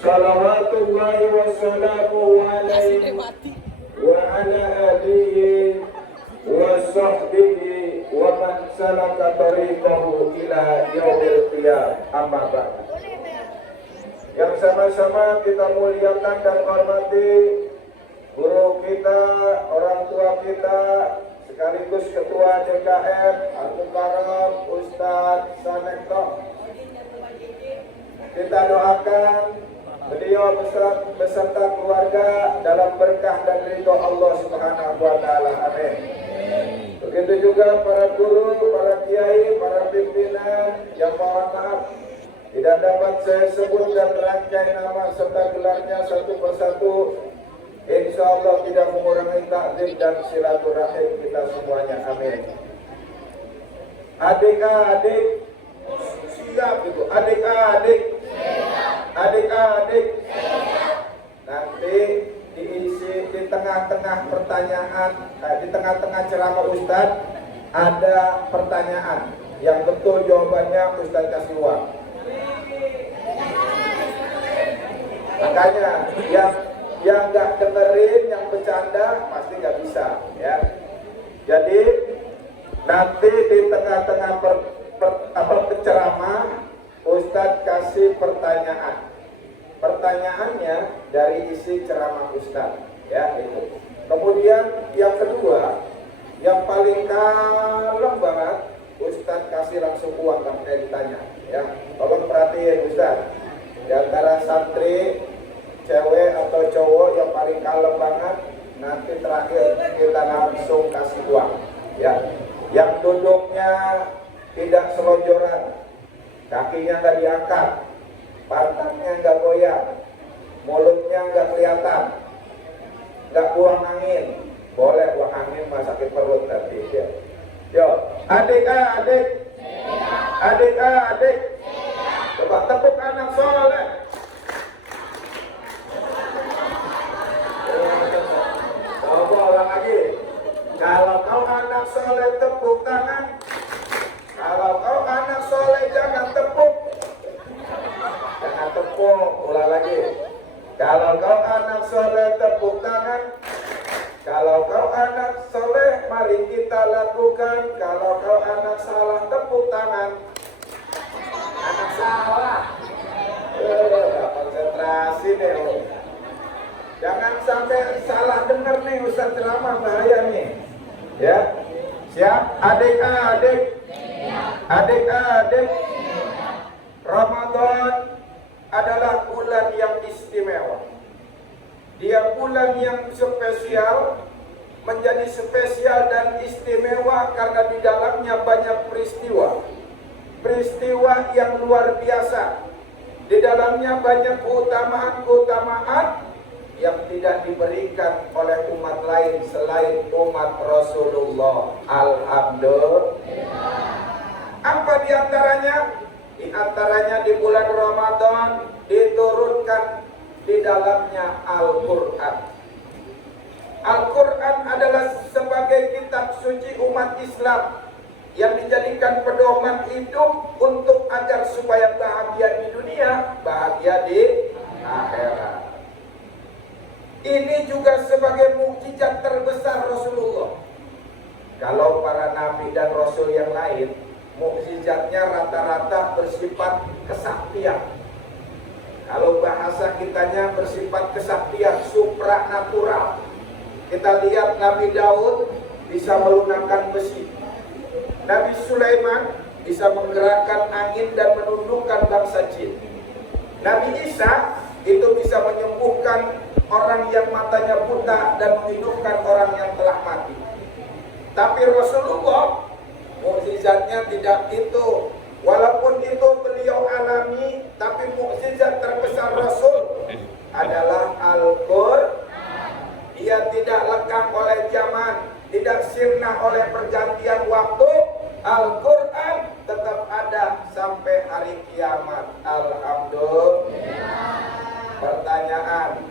Salawatullahi wassalamu alaihi wa ala alihi wa sahbihi wa man salaka tariqahu ila yaumil qiyamah. Amma ba'd. Yang sama-sama kita muliakan dan hormati guru kita, orang tua kita, sekaligus ketua DKM Al-Mukarram Ustadz Sanekto. Kita doakan beliau beserta keluarga dalam berkah dan ridho Allah Subhanahu wa taala. Amin. Begitu juga para guru, para kiai, para pimpinan yang mohon maaf tidak dapat saya sebut dan rangkai nama serta gelarnya satu persatu. Insya Allah tidak mengurangi takdim dan silaturahim kita semuanya. Amin. Adik-adik siap itu, adik-adik, adik-adik. Nanti diisi di tengah-tengah pertanyaan, di tengah-tengah ceramah Ustadz ada pertanyaan yang betul jawabannya Ustadz kasih uang. Makanya yang nggak dengerin, yang bercanda pasti nggak bisa, ya. Jadi nanti di tengah-tengah ceramah Ustadz kasih pertanyaan. Pertanyaannya dari isi ceramah Ustadz, ya itu. Kemudian yang kedua, yang paling kalem banget, Ustadz kasih langsung uang kalau ditanya, ya. Tolong perhatiin Ustadz. Di antara santri cewek atau cowok yang paling kalem banget, nanti terakhir kita langsung kasih uang, ya. Yang duduknya tidak selonjoran, kakinya nggak diangkat, pantatnya nggak goyang, mulutnya nggak kelihatan, nggak buang angin. Boleh buang angin mah sakit perut nanti, ya. Yo, adik-adik, adik-adik, coba tepuk anak soleh. Coba ulang lagi. Kalau kau anak soleh tepuk tangan. Kalau kau anak soleh jangan tepuk. Jangan tepuk. Ulang lagi. Kalau kau anak soleh tepuk tangan. Kalau kau anak soleh mari kita lakukan. Kalau kau anak salah tepuk tangan. Anak salah. Konsentrasi deh. Jangan sampai salah dengar nih Ustaz ceramah, bahaya nih. Ya. Siap? Adik-adik. Adik-adik. Ramadan adalah bulan yang istimewa. Dia bulan yang spesial, menjadi spesial dan istimewa karena di dalamnya banyak peristiwa. Peristiwa yang luar biasa. Di dalamnya banyak keutamaan-keutamaan yang tidak diberikan oleh umat lain selain umat Rasulullah. Alhamdulillah. Apa di antaranya? Di antaranya di bulan Ramadan diturunkan di dalamnya Al-Quran. Al-Quran adalah sebagai kitab suci umat Islam yang dijadikan pedoman hidup untuk agar supaya bahagia di dunia, bahagia di akhirat. Ini juga sebagai mukjizat terbesar Rasulullah. Kalau para nabi dan rasul yang lain, mukjizatnya rata-rata bersifat kesaktian. Kalau bahasa kitanya bersifat kesaktian, supranatural. Kita lihat Nabi Daud bisa melunakkan besi. Nabi Sulaiman bisa menggerakkan angin dan menundukkan bangsa jin. Nabi Isa itu bisa menyembuhkan orang yang matanya buta dan menghidupkan orang yang telah mati. Tapi Rasulullah mukjizatnya tidak itu. Walaupun itu beliau alami, tapi mukjizat terbesar Rasul adalah Al-Quran. Dia tidak lekang oleh zaman, tidak sirna oleh pergantian waktu. Al-Quran tetap ada sampai hari kiamat. Alhamdulillah. Pertanyaan,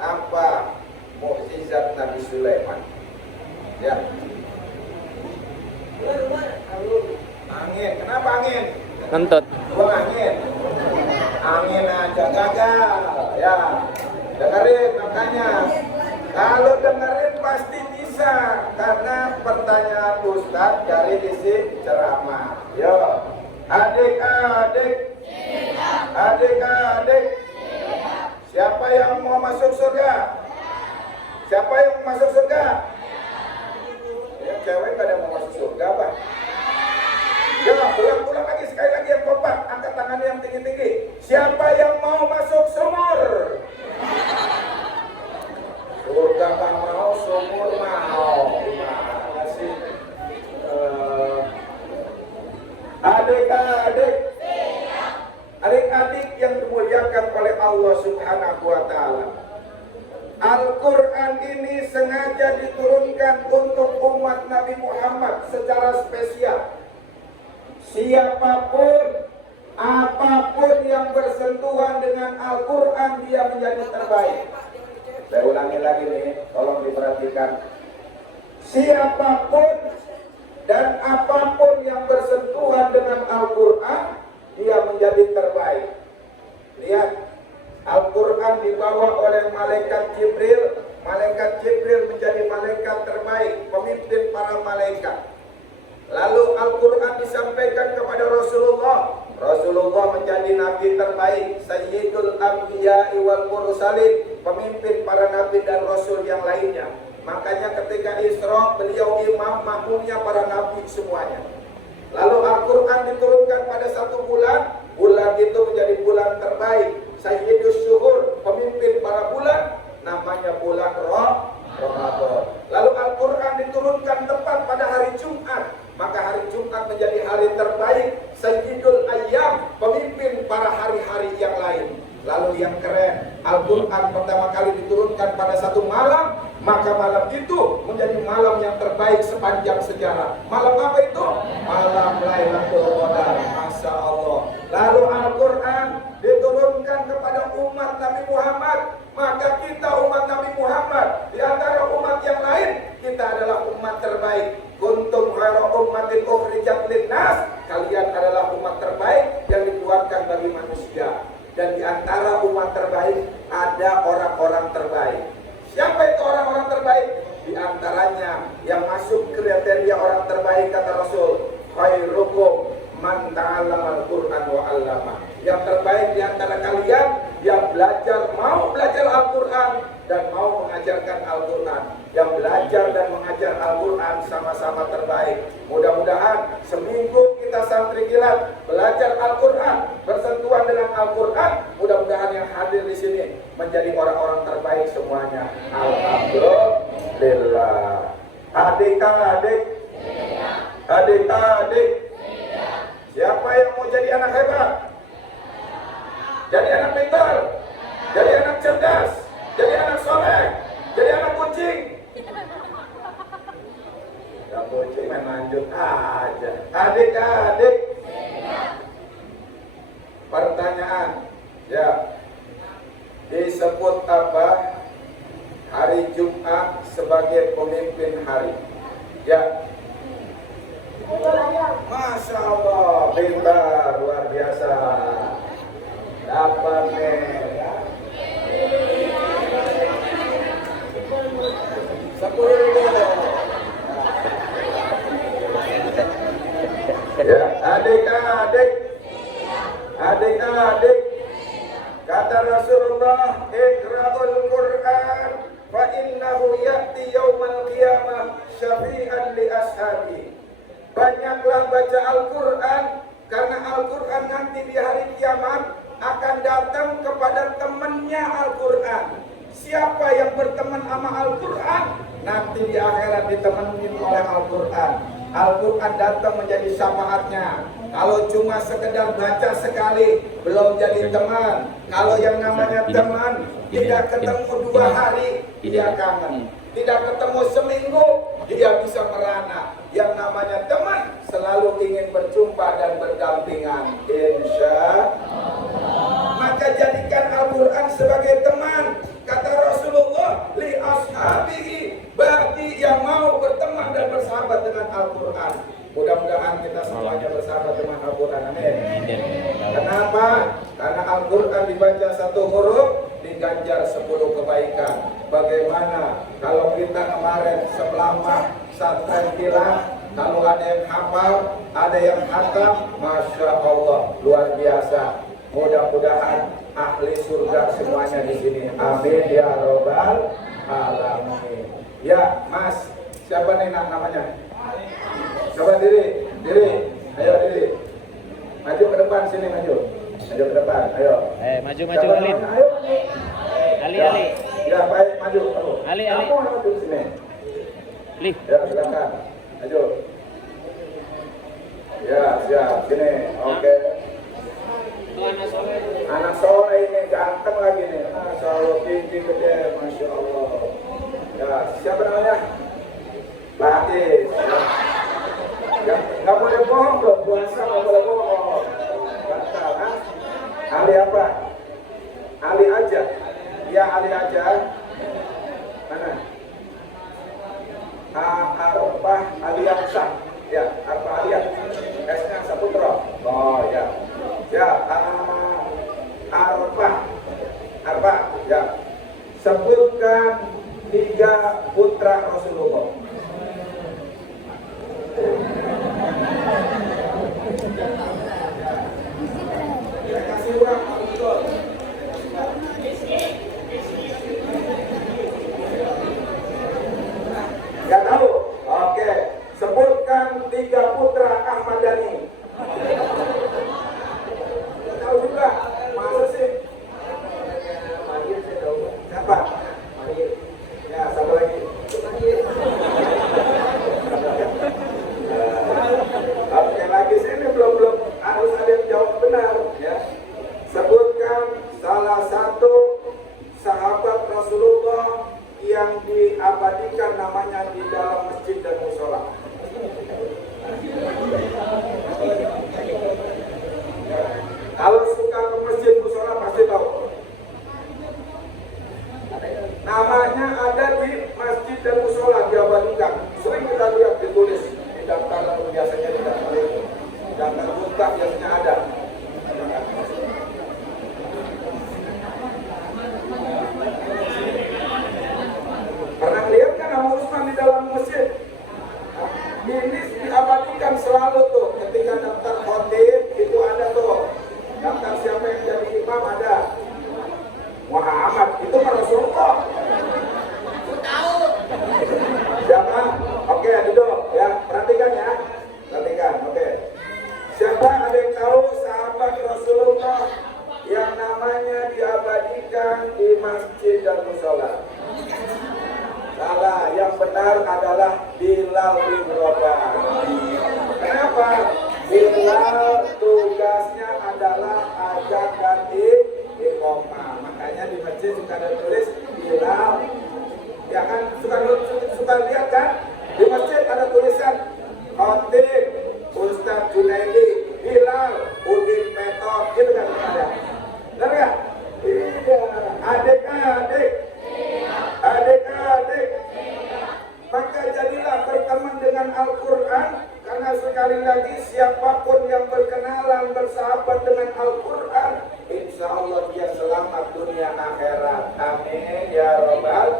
apa mukjizat Nabi Sulaiman? Ya. Angin. Kenapa angin? Ngentut. Buang angin. angin aja gagal ya. Dengerin makanya. Kalau dengerin pasti bisa karena pertanyaan Ustadz dari isi ceramah. Yo, adik-adik, adik-adik, siapa yang mau masuk surga? Siapa yang mau masuk surga? Ya, cewek gak ada yang mau masuk surga, Pak. Ya, ulang lagi, sekali lagi yang kompak, angkat tangannya yang tinggi-tinggi. Siapa yang mau masuk sumur? Surga tak mau, sumur mau. Gimana sih? Adik-adik, adik-adik yang dimuliakan oleh Allah Subhanahu wa Ta'ala, Al-Quran ini sengaja diturunkan untuk umat Nabi Muhammad secara spesial. Siapapun, apapun yang bersentuhan dengan Al-Quran, dia menjadi terbaik. Saya ulangi lagi nih, tolong diperhatikan. Siapapun dan apapun yang bersentuhan dengan Al-Quran, dia menjadi terbaik. Lihat, Al-Quran dibawa oleh malaikat Jibril. Malaikat Jibril menjadi malaikat terbaik, pemimpin para malaikat. Lalu Al-Quran disampaikan kepada Rasulullah. Rasulullah menjadi nabi terbaik, Sayyidul Anbiya wal Mursalin, pemimpin para nabi dan rasul yang lainnya. Makanya ketika Isra, beliau imam, makmumnya para nabi semuanya. Lalu Al-Quran diturunkan pada satu bulan. Bulan itu menjadi bulan terbaik, Sayyidus Syuhur, pemimpin para bulan, namanya bulan Ramadan. Lalu Al-Quran diturunkan tepat pada hari Jumat, maka hari Jumat menjadi hari terbaik, Sayyidul Ayyam, pemimpin para hari-hari yang lain. Lalu yang keren, Al-Quran pertama kali diturunkan pada satu malam, maka malam itu menjadi malam yang terbaik sepanjang sejarah. Malam apa itu? Malam Lailatul Qadar. Masya Allah. Lalu Al-Quran diturunkan kepada umat Nabi Muhammad, maka kita umat Nabi Muhammad di antara umat yang lain, kita adalah umat terbaik. Kuntum khairu ummatin ukhrijat linnas, kalian adalah umat terbaik yang dikeluarkan bagi manusia. Dan di antara umat terbaik ada orang-orang terbaik. Siapa itu orang-orang terbaik? Di antaranya yang masuk kriteria orang terbaik kata Rasul, khairukum man ta'allama al-Qur'an wa 'allama. Yang terbaik di antara kalian yang mau belajar Al-Quran dan mau mengajarkan Al-Quran. Yang belajar dan mengajar Al-Quran sama-sama terbaik. Mudah-mudahan seminggu kita santri kilat belajar Al-Quran, bersentuhan dengan Al-Quran. Mudah-mudahan yang hadir di sini menjadi orang-orang terbaik semuanya. Alhamdulillah. Adik-adik, adik-adik, siapa yang mau jadi anak hebat? Jadi anak pintar, jadi anak cerdas, jadi anak soleh, jadi anak kucing. Ya kucing main lanjut aja. Adik-adik, pertanyaan, ya, disebut apa hari Jumat sebagai pemimpin hari? Ya, Masya Allah, pintar, luar biasa. Apa nih? Ya, adik-adik, adik-adik, kata Rasulullah, Iqra'ul Qur'an fa innahu ya'ti yawmal qiyamah syafi'an li ashabi. Banyaklah baca Al-Quran, karena Al-Quran nanti di hari kiamat akan datang kepada temannya Al-Quran. Siapa yang berteman sama Al-Quran, nanti di akhirat ditemenin oleh Al-Quran. Al-Quran datang menjadi syafaatnya. Kalau cuma sekedar baca sekali, belum jadi teman. Kalau yang namanya teman, tidak ketemu 2 hari, dia kangen. Tidak ketemu seminggu, dia bisa merana. Yang namanya teman selalu ingin berjumpa dan berdampingan. Insya Allah. Maka jadikan Al-Quran sebagai teman. Kata Rasulullah, li ashabihi, bagi yang mau berteman dan bersahabat dengan Al-Quran. Mudah-mudahan kita semuanya bersahabat dengan Al-Quran. Amin. Kenapa? Karena Al-Quran dibaca satu huruf diganjar 10 kebaikan. Bagaimana kalau kita kemarin selama pesantren kilat, kalau ada yang hafal, ada yang khatam, Masya Allah, luar biasa. Mudah-mudahan ahli surga semuanya di sini. Amin ya robbal alamin. Ya, Mas, siapa nih namanya? Coba diri. Ayo diri. Maju ke depan sini, maju ke depan, ayo. Maju Alin. Ayo. Ali. Ya, baik, maju. Ali. Kamu maju sini. Li. Ya, silakan. Maju. Ya, siap. Sini. Oke. Anak soleh ini ganteng lagi nih. Masya Allah, tinggi gede, Masya Allah. Ya, siapa namanya? Batis. Ya, nggak boleh bohong loh, puasa nggak boleh bohong. Batal, ha? Ali apa? Ali aja. Ya, Ali aja. Mana? Arfah Aliansa. Ya, Arfah Alian. S-nya Saputra. Oh ya. Ya, Arfah. Ya. Sebutkan 3 putra Rasulullah. Ya, kasih uang, betul. Gak tahu? Oke. Sebutkan 3 putra Ahmad Dhani. Tahu juga? Masa sih? Siapa? Ya, satu lagi. Oke, lagi sini belum harus ada yang jawab benar, ya. Sebutkan salah satu sahabat Rasulullah yang diabadikan namanya di dalam masjid dan musola. Kalau suka ke masjid musola pasti tahu. Namanya ada di masjid dan musola diabadikan. Sering kita lihat ditulis di daftar, biasanya di daftar itu. Daftar buka biasanya ada. Pernah lihat kan nama Utsman di dalam masjid? Ini diabadikan selalu tuh. Ketika daftar khotib itu ada tuh. Daftar siapa yang jadi imam ada. Muhammad itu Rasulullah. Siapa? Oke, duduk ya. Perhatikan ya. Perhatikan, oke. Siapa ada yang tahu sahabat Rasulullah yang namanya diabadikan di masjid dan musola? Salah, yang benar adalah Bilal bin Rabah. Kenapa? Bilal tugasnya adalah azan dan iqamah. Makanya di masjid suka ada tulis Bilal. Ya kan, suka lihat kan? Di masjid ada tulisan Khotib Ustaz Junaidi, Bilal, Udin Metot, gitu kan ada. Benar ya? Iya. Adik-adik. Maka jadilah berteman dengan Al-Quran. Karena sekali lagi siapapun yang berkenalan, bersahabat dengan Al-Quran, insya Allah dia selamat dunia akhirat. Amin ya robbal.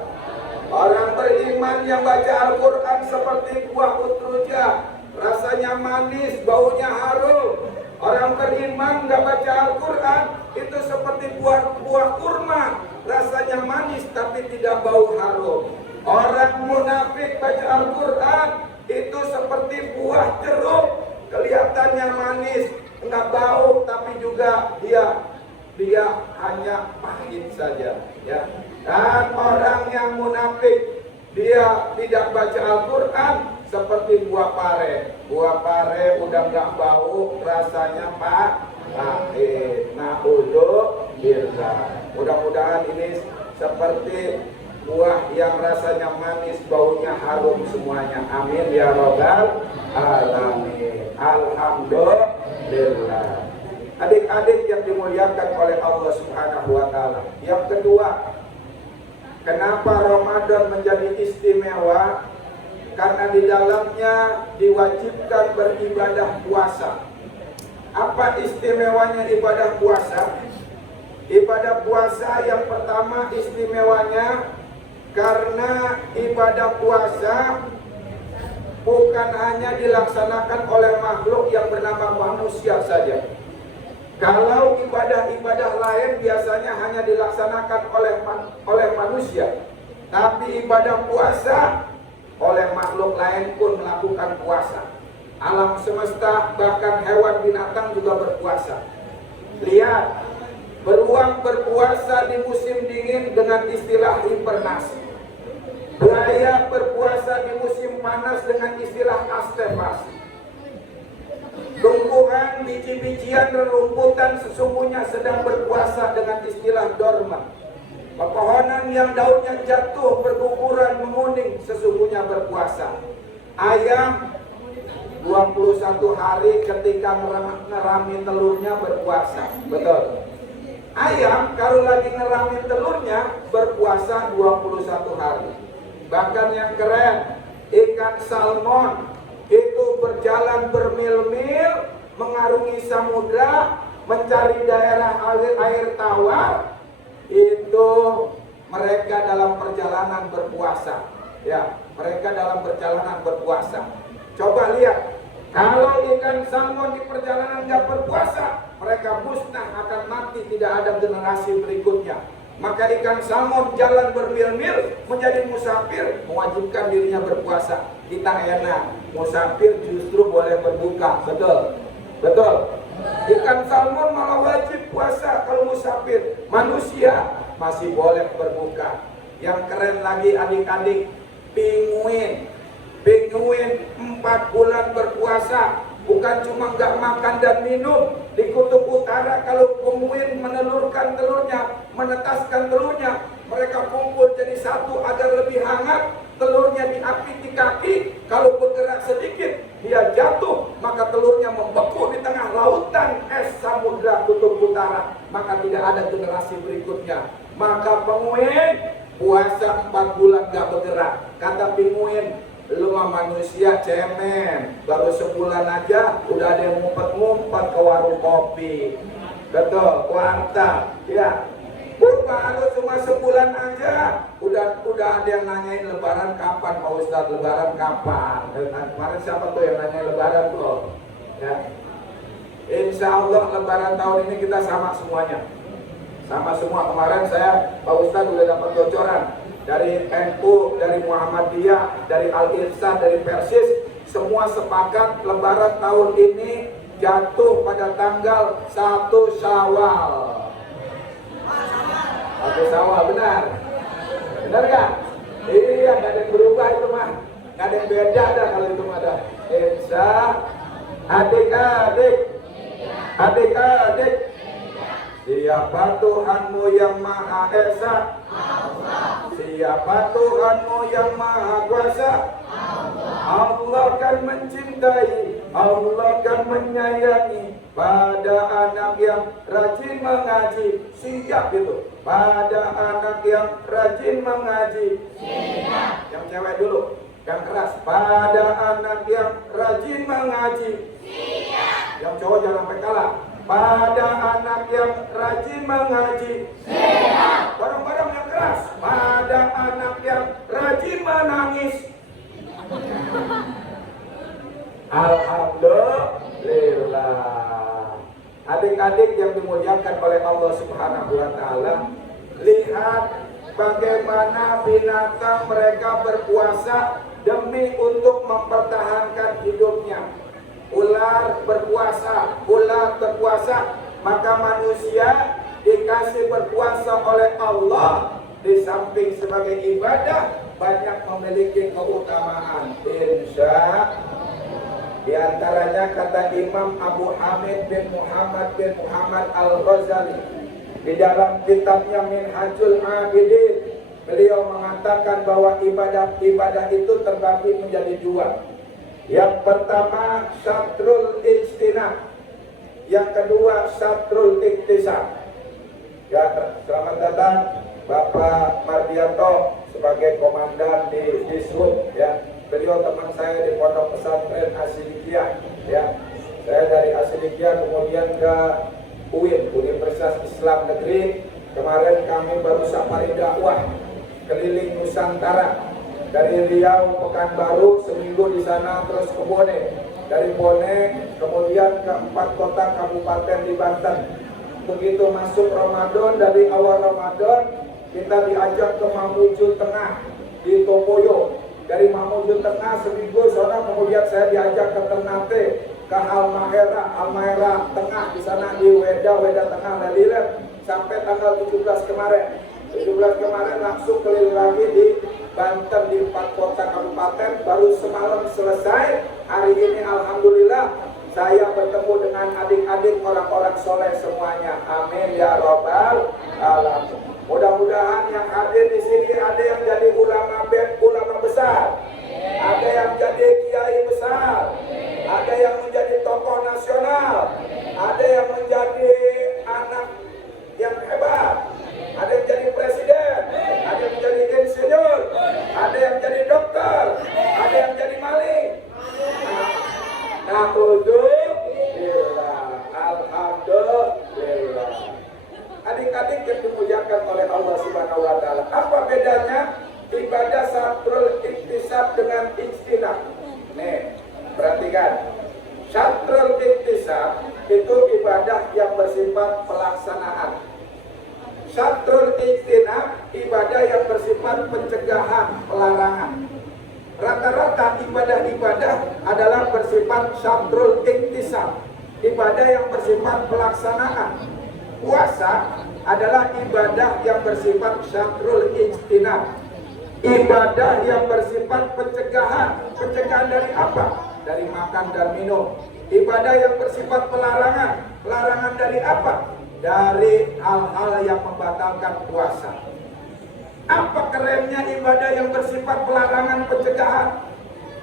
Orang beriman yang baca Al-Quran seperti buah utruja, rasanya manis, baunya harum. Orang beriman nggak baca Al-Quran itu seperti buah kurma, rasanya manis tapi tidak bau harum. Orang munafik baca Al-Quran itu seperti buah jeruk, kelihatannya manis, nggak bau tapi juga dia hanya pahit saja, ya. Dan orang yang munafik dia tidak baca Al-Quran seperti buah pare. Buah pare udah nggak bau, rasanya pahit. Na'udzubillah. Mudah-mudahan ini seperti buah yang rasanya manis, baunya harum semuanya. Amin ya robbal alamin. Alhamdulillah. Adik-adik yang dimuliakan oleh Allah Subhanahu wa Ta'ala. Yang kedua, kenapa Ramadan menjadi istimewa? Karena di dalamnya diwajibkan beribadah puasa. Apa istimewanya ibadah puasa? Ibadah puasa yang pertama istimewanya karena ibadah puasa bukan hanya dilaksanakan oleh makhluk yang bernama manusia saja. Kalau ibadah-ibadah lain biasanya hanya dilaksanakan oleh manusia, tapi ibadah puasa oleh makhluk lain pun melakukan puasa. Alam semesta bahkan hewan binatang juga berpuasa. Lihat, beruang berpuasa di musim dingin dengan istilah hibernasi. Buaya berpuasa di musim panas dengan istilah astefasi. Tumbuhan, biji-bijian, rerumputan sesungguhnya sedang berpuasa dengan istilah dorman. Pepohonan yang daunnya jatuh berguguran menguning sesungguhnya berpuasa. Ayam 21 hari ketika ngeramin telurnya berpuasa. Betul. Ayam kalau lagi ngeramin telurnya berpuasa 21 hari. Bahkan yang keren, ikan salmon itu berjalan bermil-mil mengarungi samudra mencari daerah air tawar. Itu mereka dalam perjalanan berpuasa. Ya, mereka dalam perjalanan berpuasa. Coba lihat, kalau ikan salmon di perjalanan nggak berpuasa, mereka musnah, akan mati, tidak ada generasi berikutnya. Maka ikan salmon jalan bermil-mil menjadi musafir, mewajibkan dirinya berpuasa. Kita enak, musafir justru boleh berbuka, betul? Betul. Ikan salmon malah wajib puasa kalau musafir. Manusia masih boleh berbuka. Yang keren lagi adik-adik, pinguin 4 bulan berpuasa. Bukan cuma nggak makan dan minum. Di kutub utara kalau penguin menelurkan telurnya, menetaskan telurnya, mereka kumpul jadi satu agar lebih hangat. Telurnya diapit di kaki, kalau bergerak sedikit dia jatuh, maka telurnya membeku di tengah lautan es samudra kutub utara. Maka tidak ada generasi berikutnya. Maka penguin puasa 4 bulan gak bergerak. Kata penguin, lu mah manusia cemen, baru sebulan aja udah ada yang ngumpet-ngumpet ke warung kopi. Betul, kuartal. Ya, baru cuma sebulan aja udah ada yang nanyain lebaran kapan Pak Ustadz, lebaran kapan. Dan kemarin siapa tuh yang nanyain lebaran tuh? Ya, insya Allah lebaran tahun ini kita sama semuanya. Sama semua. Kemarin saya Pak Ustadz udah dapat bocoran dari NU, dari Muhammadiyah, dari Al-Irsyad, dari Persis, semua sepakat lebaran tahun ini jatuh pada tanggal 1 Syawal. 1 Syawal, benar? Benar gak? Iya, gak ada yang berubah itu mah. Gak ada yang beda ada kalau itu mah ada. Insya adik-adik, siapa Tuhanmu yang Maha Esa? Siapa Tuhanmu yang Maha Kuasa? Allah akan mencintai, Allah akan menyayangi pada anak yang rajin mengaji. Siap itu. Pada anak yang rajin mengaji. Siap. Yang cewek dulu, yang keras. Pada anak yang rajin mengaji. Siap. Yang cowok jangan sampai kalah. Pada anak yang rajin mengaji. Siap. Bareng-bareng yang keras. Pada anak yang rajin menangis. Alhamdulillah. Adik-adik yang dimuliakan oleh Allah Subhanahu wa Ta'ala, lihat bagaimana binatang mereka berpuasa demi untuk mempertahankan hidupnya. Ular berpuasa, maka manusia dikasih berpuasa oleh Allah. Di samping sebagai ibadah, banyak memiliki keutamaan. Insya di antaranya kata Imam Abu Hamid bin Muhammad Al-Ghazali di dalam kitabnya Minhajul Abidin, beliau mengatakan bahwa ibadah itu terbagi menjadi 2. Yang pertama syatrul ijtinab, yang kedua syatrul iktisab. Ya, selamat datang Bapak Mardianto sebagai komandan di Dishub, ya. Beliau teman saya di Pondok Pesantren Asyidikiyah, ya. Saya dari Asidikia kemudian ke UIN, Universitas Islam Negeri. Kemarin kami baru safari dakwah keliling Nusantara. Dari Riau, Pekanbaru, seminggu di sana, terus ke Bone. Dari Bone, kemudian ke 4 kota kabupaten di Banten. Begitu masuk Ramadan, dari awal Ramadan, kita diajak ke Mamuju Tengah, di Topoyo. Dari Mamuju Tengah, seminggu sana, kemudian saya diajak ke Ternate, ke Halmahera Tengah, di sana di Weda Tengah, Lelilet, sampai tanggal 17 kemarin. 17 kemarin langsung keliling lagi di Banten di 4 kota kabupaten, baru semalam selesai. Hari ini alhamdulillah saya bertemu dengan adik-adik orang-orang soleh semuanya. Amin ya robbal alamin. Mudah-mudahan yang hadir di sini ada yang jadi ulama besar, ada yang jadi kiai besar, ada yang menjadi tokoh nasional, ada yang menjadi anak yang hebat, ada yang jadi presiden, ada yang jadi insinyur, ada yang jadi dokter, ada yang jadi maling. Alhamdulillah. Adik-adik yang dimuliakan oleh Allah Subhanahu wa taala. Apa bedanya ibadah syatrul iktisab dengan ijtinab? Nih, perhatikan. Syatrul iktisab itu ibadah yang bersifat pelaksanaan. Syatrul ijtinab ibadah yang bersifat pencegahan, pelarangan. Rata-rata ibadah-ibadah adalah bersifat syatrul iktisab, ibadah yang bersifat pelaksanaan. Puasa adalah ibadah yang bersifat syatrul ijtinab, ibadah yang bersifat pencegahan. Pencegahan dari apa? Dari makan dan minum. Ibadah yang bersifat pelarangan. Pelarangan dari apa? Dari hal-hal yang membatalkan puasa. Apa kerennya ibadah yang bersifat pelarangan, pencegahan?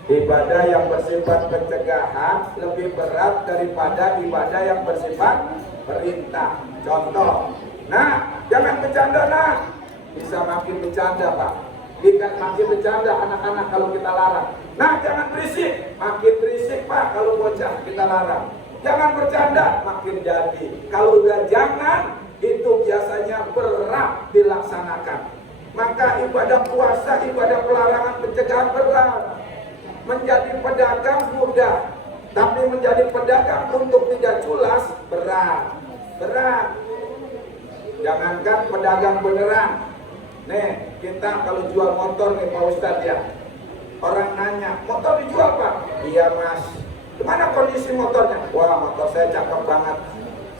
Ibadah yang bersifat pencegahan lebih berat daripada ibadah yang bersifat perintah. Contoh, nah jangan bercanda, nah bisa makin bercanda Pak. Jika makin bercanda anak-anak kalau kita larang. Nah jangan berisik, makin berisik Pak kalau bocah kita larang. Jangan bercanda, makin jadi. Kalau udah jangan, itu biasanya berat dilaksanakan. Maka ibadah puasa, ibadah pelarangan, pencegahan berat. Menjadi pedagang mudah, tapi menjadi pedagang untuk tidak culas berat. Jangankan pedagang beneran. Nih, kita kalau jual motor nih Pak Ustadz ya, orang nanya, motor dijual Pak? Iya Mas. Gimana kondisi motornya? Wah, motor saya cakep banget,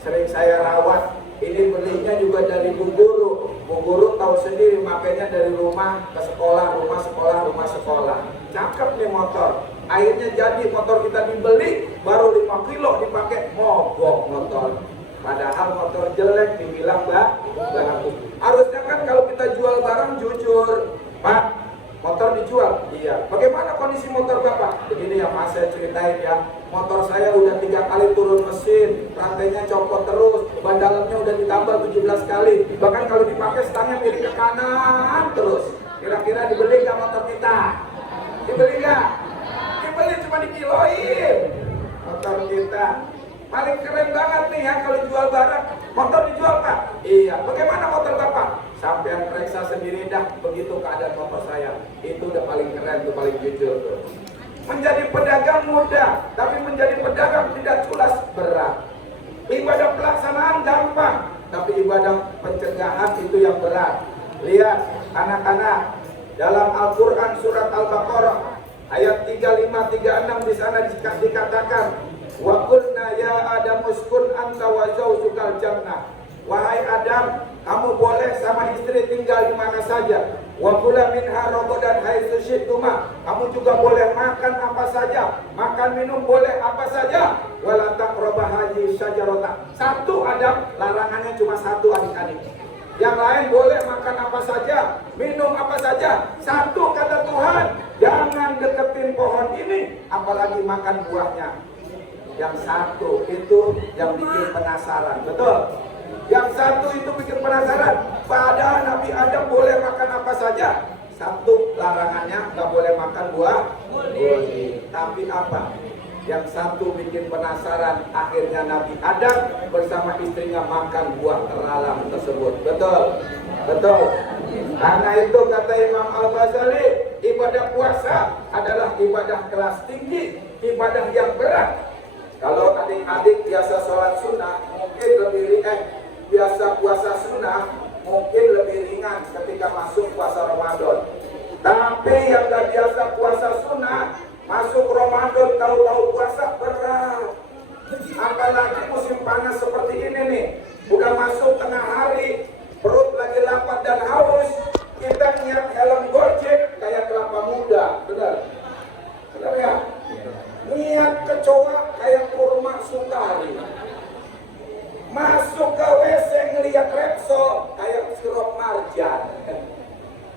sering saya rawat. Ini belinya juga dari Bu Guru. Bu Guru tahu sendiri, makanya dari rumah ke sekolah, rumah sekolah. Cakep nih motor. Akhirnya jadi motor kita dibeli, baru 5 kilo dipakai, mogok motor. Padahal motor jelek dibilang bagus. Harusnya kan kalau kita jual barang jujur, Pak, motor dijual? Iya. Bagaimana kondisi motor Bapak? Begini ya Mas, saya ceritain ya. Motor saya udah 3 kali turun mesin, rantainya copot terus, ban dalamnya udah ditambal 17 kali. Bahkan kalau dipakai stangnya miring ke kanan terus. Kira-kira dibeli nggak motor kita? Dibeli nggak? Dibeli, cuma dikiloin motor kita. Paling keren banget nih ya kalau jual barang. Motor dijual Pak? Iya. Bagaimana motor Bapak? Sampai yang periksa sendiri dah, begitu keadaan motor saya. Itu udah paling keren tuh, paling jujur tuh. Menjadi pedagang mudah, tapi menjadi pedagang tidak culas berat. Ibadah pelaksanaan gampang, tapi ibadah pencegahan itu yang berat. Lihat anak-anak, dalam Al-Quran surat Al-Baqarah ayat 35-36 di sana dikatakan, wa qulna ya Adam uskun anta wa zawjukal jannah. Wahai Adam, kamu boleh sama istri tinggal di mana saja. Wa kula minha ragadan haitsu syi'tuma. Kamu juga boleh makan apa saja, makan minum boleh apa saja. Wala taqrabu hadhihi syajarata. Satu Adam, larangannya cuma satu adik-adik. Yang lain boleh makan apa saja, minum apa saja. Satu kata Tuhan, jangan deketin pohon ini, apalagi makan buahnya. Yang satu itu yang bikin penasaran, betul? Yang satu itu bikin penasaran. Padahal Nabi Adam boleh makan apa saja. Satu larangannya nggak boleh makan buah. Tapi apa? yang satu bikin penasaran, akhirnya Nabi Adam bersama istrinya makan buah terlarang tersebut. Betul? Betul. Karena itu kata Imam Al-Ghazali, ibadah puasa adalah ibadah kelas tinggi, ibadah yang berat. Kalau adik-adik biasa sholat sunnah, mungkin lebih biasa puasa sunnah, mungkin lebih ringan ketika masuk puasa Ramadan. Tapi yang gak biasa puasa sunnah, masuk Ramadan tahu-tahu puasa berat. Apalagi musim panas seperti ini nih, udah masuk tengah hari, perut lagi lapar dan haus, kita niat helm Gojek kayak kelapa muda, benar? Benar ya? Niat kecoa kayak kurma sukari. Masuk ke WC ngeliat Repsol kayak sirup marjan.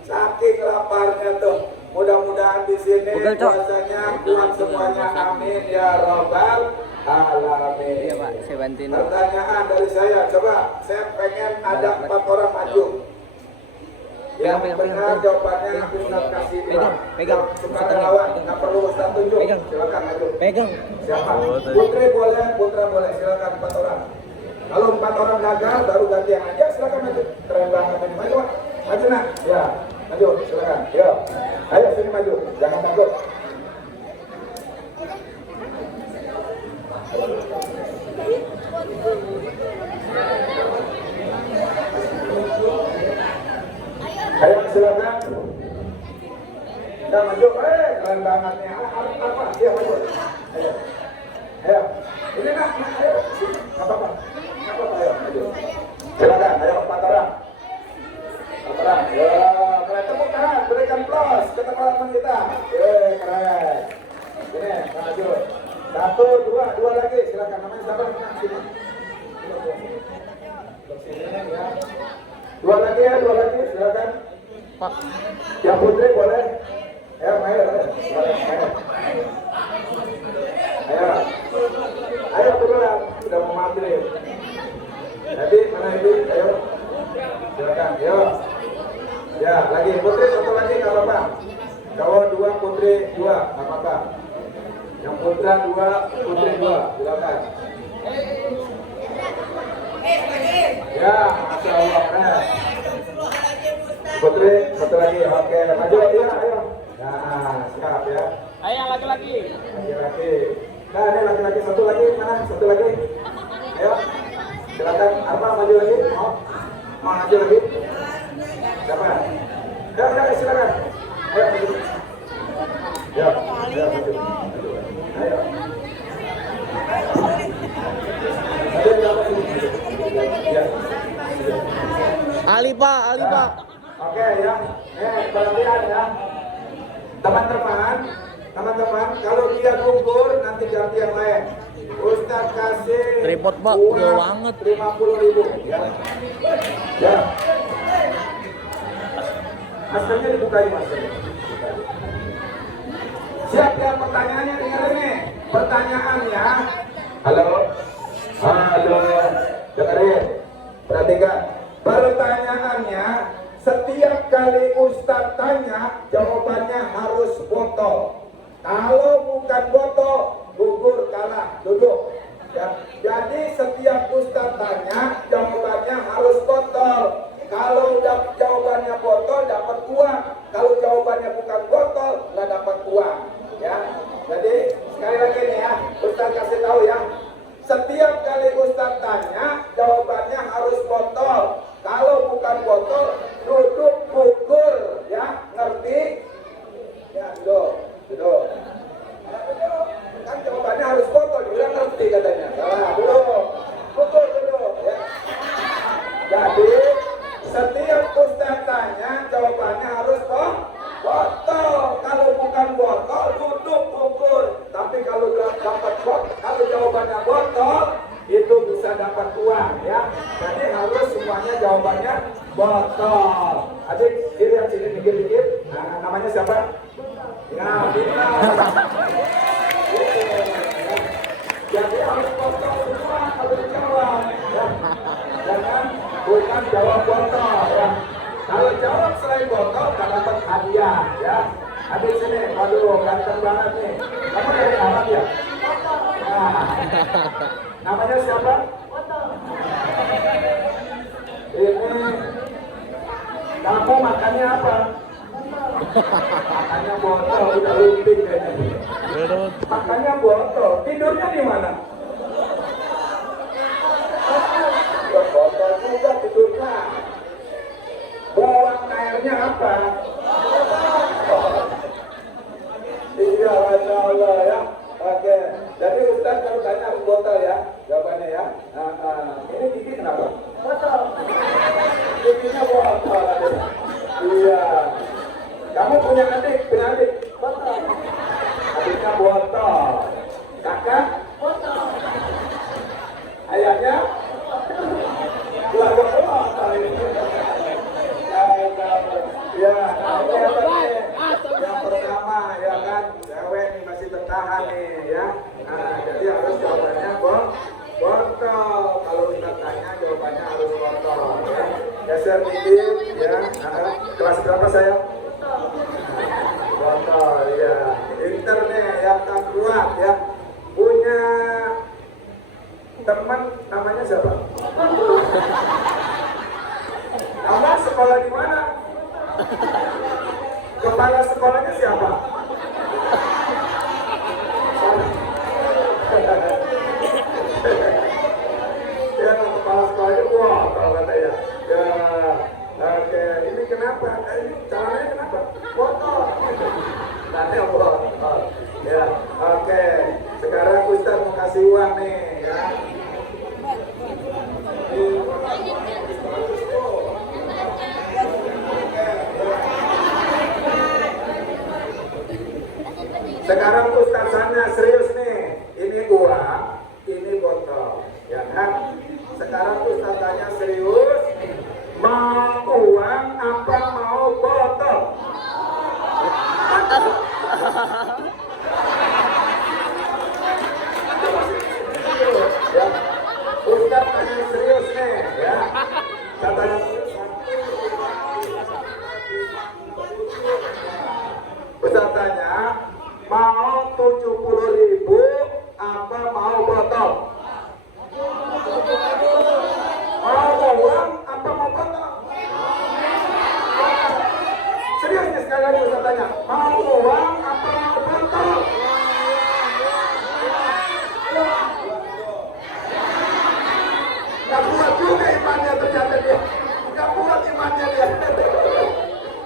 Saking laparnya tuh. Mudah-mudahan di sini puasanya kuat semuanya. Amin ya robbal alamin. Iya Pak, saya bantuin. Pertanyaan dari saya, coba saya pengen ada 4 orang maju. Yang benar jawabannya Ustaz kasih pegang. sukarelawan, nggak perlu Ustaz tunjuk. Silakan maju. Pegang. Siapa? Putri boleh, putra boleh. Silakan 4 orang. Kalau 4 orang gagal, baru ganti yang aja. Silakan maju. Keren banget ini. Maju, Pak. Maju nak. Ya, maju. Silakan. Yo, ayo sini maju. Jangan takut. Ayo silakan. Nah, maju. Keren banget nih. Apa? Iya maju. Ayo. Ayo. Ini nak. Ayo. Nggak apa-apa. Nggak apa-apa. Ayo maju. Silakan. Ayo 4 orang. 4 orang. Ya, keren. Tepuk tangan. Berikan plus ke teman-teman kita. Keren. Ini maju. 1, 2 lagi. Silakan. Namanya siapa? Sini. Sini ya. 2 lagi ya, 2 lagi. Silakan. Pak. Yang putri boleh. Ayo, ayo. Ayo berulang. Sudah mau maghrib. Jadi mana ibu? Ayo. Silakan. Ayo. Ya, lagi putri 1 lagi nggak apa-apa. Cowok 2, putri 2 nggak apa-apa. Yang putra 2, putri 2. Silakan. Ya, masya Allah. Putri 1 lagi. Oke, maju. Iya, ayo. Nah, siap ya. Ayo yang laki-laki. Laki-laki. Nah, ini laki-laki 1 lagi. Mana? 1 lagi. Ayo. Silakan. Arma maju lagi. Mau maju lagi. Siapa? Ya, silakan. Ayo maju. Ya, maju. Ayo. Ya. Ali Pak. Oke ya. Perhatian ya. Teman-teman, kalau dia gugur nanti ganti yang lain. Ustaz kasih Tripod, Pak. uang Gede banget. 50.000 ya. Ya. Maskernya dibukain maskernya. Siap ya pertanyaannya, dengar ini. Pertanyaannya, halo, dengerin, perhatikan. Pertanyaannya, setiap kali Ustadz tanya, jawabannya harus botol. Kalau bukan botol, gugur kalah, duduk. Ya. Jadi setiap Ustadz tanya, jawabannya harus botol. Kalau jawabannya botol, dapat uang. Kalau jawabannya bukan botol, nggak dapat uang. Ya. Jadi sekali lagi nih ya, Ustadz kasih tahu ya. Setiap kali Ustadz tanya, jawabannya harus botol. Kalau bukan botol, duduk gugur, ya, ngerti? Ya, duduk. Kan jawabannya harus botol, dia ngerti katanya. Nah, duduk, ya. Jadi setiap Ustadz tanya, jawabannya harus botol. Kalau bukan botol, duduk gugur. Tapi kalau dapat botol, kalau jawabannya botol, itu bisa dapat uang ya. Jadi harus semuanya jawabannya botol. Adik kiri yang sini dikit-dikit. Nah, namanya siapa? Ya, Bina. Jadi harus botol semua kalau dijawab. Ya. Jangan bukan jawab botol ya. Kalau jawab selain botol, tak dapat hadiah ya. Adik sini, waduh ganteng banget nih. Kamu dari Arab ya? Namanya siapa? Ini kamu makannya apa? Makannya botol, udah lumping kayaknya. Makannya botol, tidurnya di mana? Botol juga tidurnya. Buang airnya apa? Iya, Masya Allah ya. Oke, jadi Ustaz kalau tanya botol ya, jawabannya ya. Ini gigi kenapa? Botol. Giginya botol. Iya. Kamu punya adik? Botol. Adiknya botol. Kakak? Botol. Ayahnya? Keluarga botol ini. Ya, yang pertama ya kan, cewek nih masih bertahan nih ya. Nah, jadi harus jawabannya botol. Kalau kita tanya jawabannya harus botol ya. Geser dikit ya. Kelas berapa saya? Botol ya. Pinter nih yang tak kuat ya. Punya teman namanya siapa? Kamu sekolah di mana? Kepala sekolahnya siapa? Ya, kepala sekolahnya botol katanya. Ya, oke. Ini kenapa? Ini caranya kenapa? Botol. Tanya botol. Ya, oke. Sekarang Ustaz mau kasih uang nih, ya. Sekarang Ustaz tanya serius nih, ini uang, ini botol, ya kan? Sekarang Ustaz tanya serius, mau uang apa mau botol? Ya, Ustaz tanya serius nih, ya. Katanya Ustaz tanya, mau 70.000 apa mau botol? Mau uang apa mau botol? Serius nih sekali lagi Ustaz tanya, mau uang apa mau botol? Gak kuat juga imannya ternyata dia. Gak kuat imannya dia.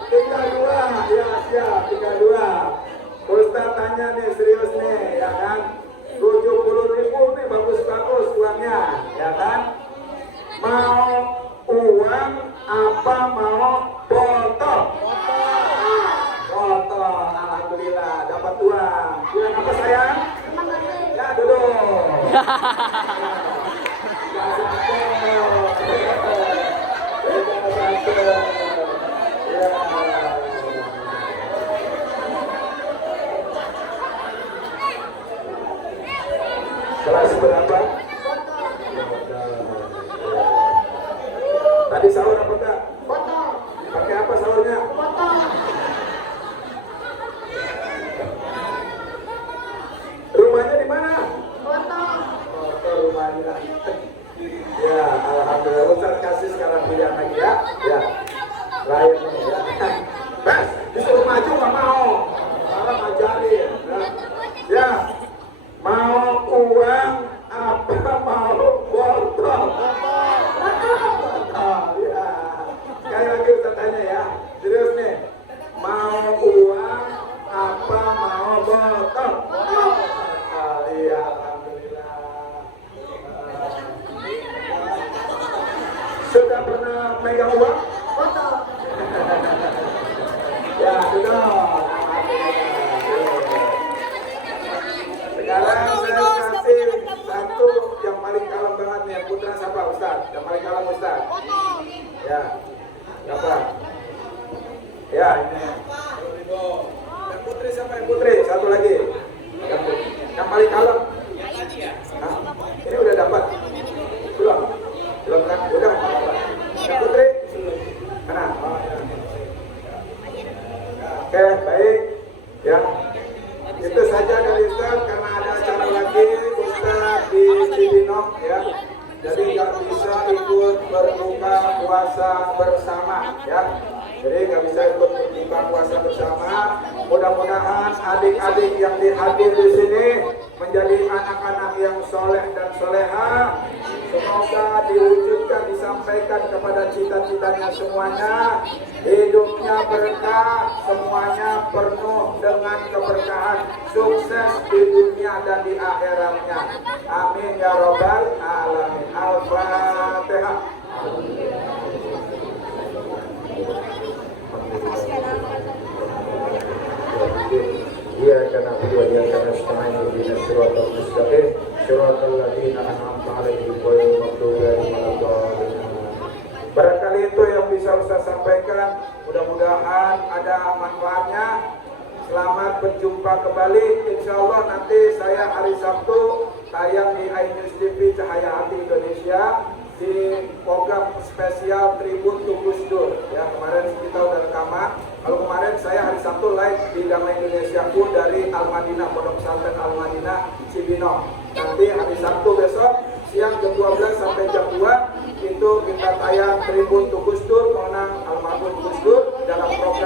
32, ya siap, 32. Ustaz tanya nih serius nih, ya kan? 70.000 nih bagus-bagus uangnya, ya kan? Mau uang apa mau botol? Botol, alhamdulillah dapat uang. Uang apa sayang? Ya duduk. Kelas berapa? Tadi sahur apa enggak? Botol. Pakai apa sahurnya? Botol. Rumahnya di mana? Botol. Botol rumahnya. Ya, alhamdulillah. Ustaz kasih sekarang pilihan lagi ya. Ya. Lain nih ya. Bes, disuruh maju nggak mau. Sekarang ajarin. Ya. Mau uang apa mau botol? Ya. Sekali lagi Ustaz tanya ya. Serius nih. Mau uang apa mau botol? Iya, alhamdulillah. Sudah pernah megang uang? Botol. Ya, sudah. Sekarang saya kasih satu yang paling kalem banget nih. Putra siapa Ustaz? Yang paling kalem Ustaz? Ya. Siapa? Ya, ini. Yang putri siapa yang putri? Satu lagi. Yang paling kalem. Hah? Ini udah dapat? Belum? Belum kan? Udah dapat. Yang putri? Mana? Oh, ya. Oke, baik. Ya. Itu saja dari Ustaz karena ada acara Cibinong ya. Jadi nggak bisa ikut berbuka puasa bersama ya. Jadi nggak bisa ikut berbuka puasa bersama. Mudah-mudahan adik-adik yang hadir di sini menjadi anak-anak yang soleh dan soleha. Semoga diwujudkan, disampaikan kepada cita-citanya semuanya. Hidupnya berkah, semuanya penuh dengan keberkahan, sukses di dunia dan di akhiratnya. Amin ya robbal alamin. Al-Fatihah. Iya karena dia karena semuanya di suratul mustaqim suratul ladzina an'amta 'alaihim ghairil maghdubi 'alaihim waladdallin. Barangkali itu yang bisa Ustaz sampaikan, mudah-mudahan ada manfaatnya. Selamat berjumpa kembali, insya Allah nanti saya hari Sabtu tayang di iNews TV Cahaya Hati Indonesia di program spesial tribut to Gus Dur ya. Kemarin kita udah rekaman. Kalau kemarin saya hari Sabtu live di Damai Indonesiaku dari Al-Madinah, Pondok Pesantren Al-Madinah Cibinong. Nanti hari Sabtu besok siang jam 12 sampai jam 2 itu kita tayang tribut to Gus Dur, mengenang almarhum Gus Dur dalam program